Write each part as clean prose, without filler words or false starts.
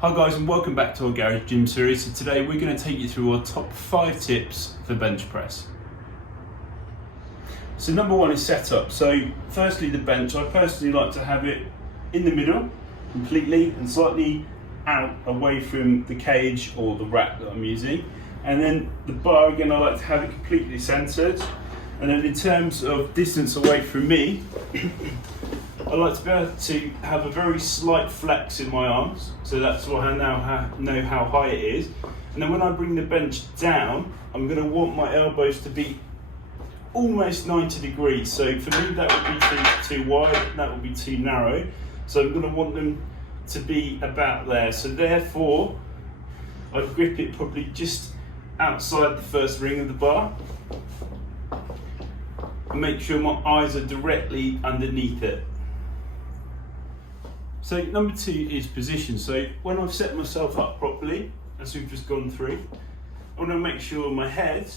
Hi guys, and welcome back to our Garage Gym series. So today we're going to take you through our top 5 tips for bench press. So number 1 is setup. So firstly, the bench, I personally like to have it in the middle completely and slightly out away from the cage or the rack that I'm using. And then the bar, again, I like to have it completely centered. And then in terms of distance away from me, I like to be able to have a very slight flex in my arms, so that's why I now know how high it is. And then when I bring the bench down, I'm going to want my elbows to be almost 90 degrees. So for me, that would be too wide, that would be too narrow. So I'm going to want them to be about there. So therefore, I grip it probably just outside the first ring of the bar. And make sure my eyes are directly underneath it. So number 2 is position. So when I've set myself up properly, as we've just gone through, I want to make sure my head,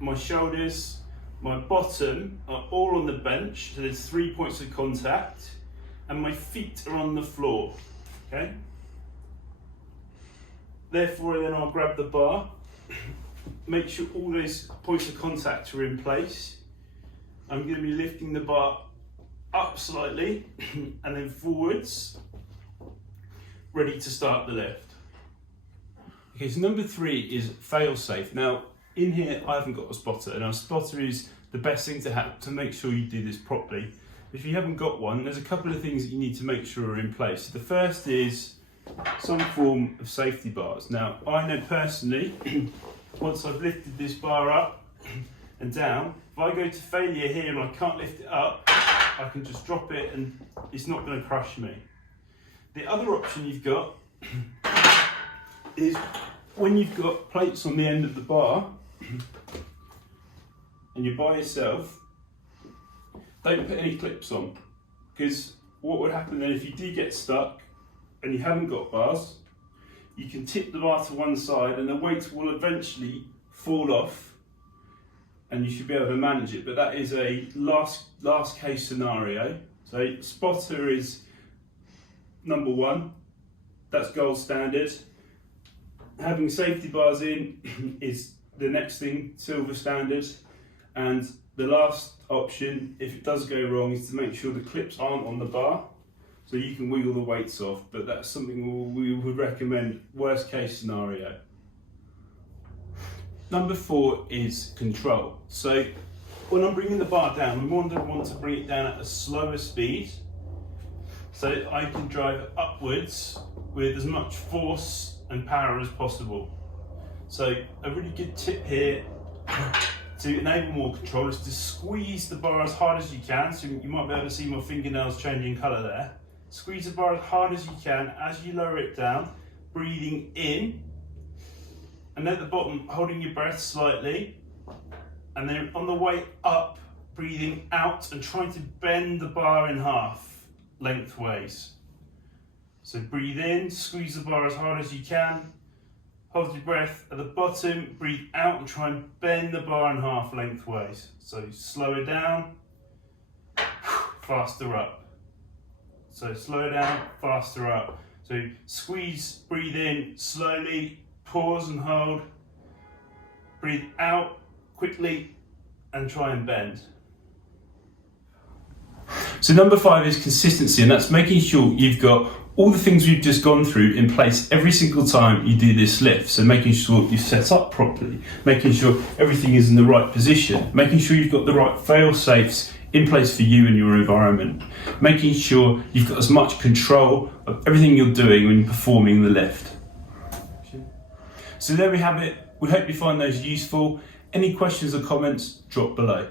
my shoulders, my bottom are all on the bench. So there's 3 points of contact, and my feet are on the floor. Okay. Therefore, then I'll grab the bar, make sure all those points of contact are in place. I'm going to be lifting the bar up slightly and then forwards, ready to start the lift. Okay, so number 3 is fail safe. Now in here I haven't got a spotter, and a spotter is the best thing to have to make sure you do this properly. If you haven't got one, there's a couple of things that you need to make sure are in place. So the first is some form of safety bars. Now I know personally, once I've lifted this bar up and down, if I go to failure here and I can't lift it up, I can just drop it and it's not going to crush me. The other option you've got is when you've got plates on the end of the bar and you're by yourself, don't put any clips on, because what would happen then if you do get stuck and you haven't got bars, you can tip the bar to one side and the weight will eventually fall off and you should be able to manage it, but that is a last case scenario. So spotter is number 1, that's gold standard. Having safety bars in is the next thing, silver standard. And the last option, if it does go wrong, is to make sure the clips aren't on the bar, so you can wiggle the weights off, but that's something we would recommend worst case scenario. Number 4 is control. So when I'm bringing the bar down, we want to bring it down at a slower speed so I can drive upwards with as much force and power as possible. So a really good tip here to enable more control is to squeeze the bar as hard as you can. So you might be able to see my fingernails changing colour there. Squeeze the bar as hard as you can as you lower it down, breathing in. And at the bottom, holding your breath slightly, and then on the way up, breathing out and trying to bend the bar in half, lengthways. So breathe in, squeeze the bar as hard as you can, hold your breath at the bottom, breathe out and try and bend the bar in half lengthways. So slow it down, faster up. So slow it down, faster up. So squeeze, breathe in slowly, pause and hold, breathe out quickly and try and bend. So number 5 is consistency, and that's making sure you've got all the things we've just gone through in place every single time you do this lift. So making sure you've set up properly, making sure everything is in the right position, making sure you've got the right fail safes in place for you and your environment, making sure you've got as much control of everything you're doing when you're performing the lift. So there we have it. We hope you find those useful. Any questions or comments, drop below.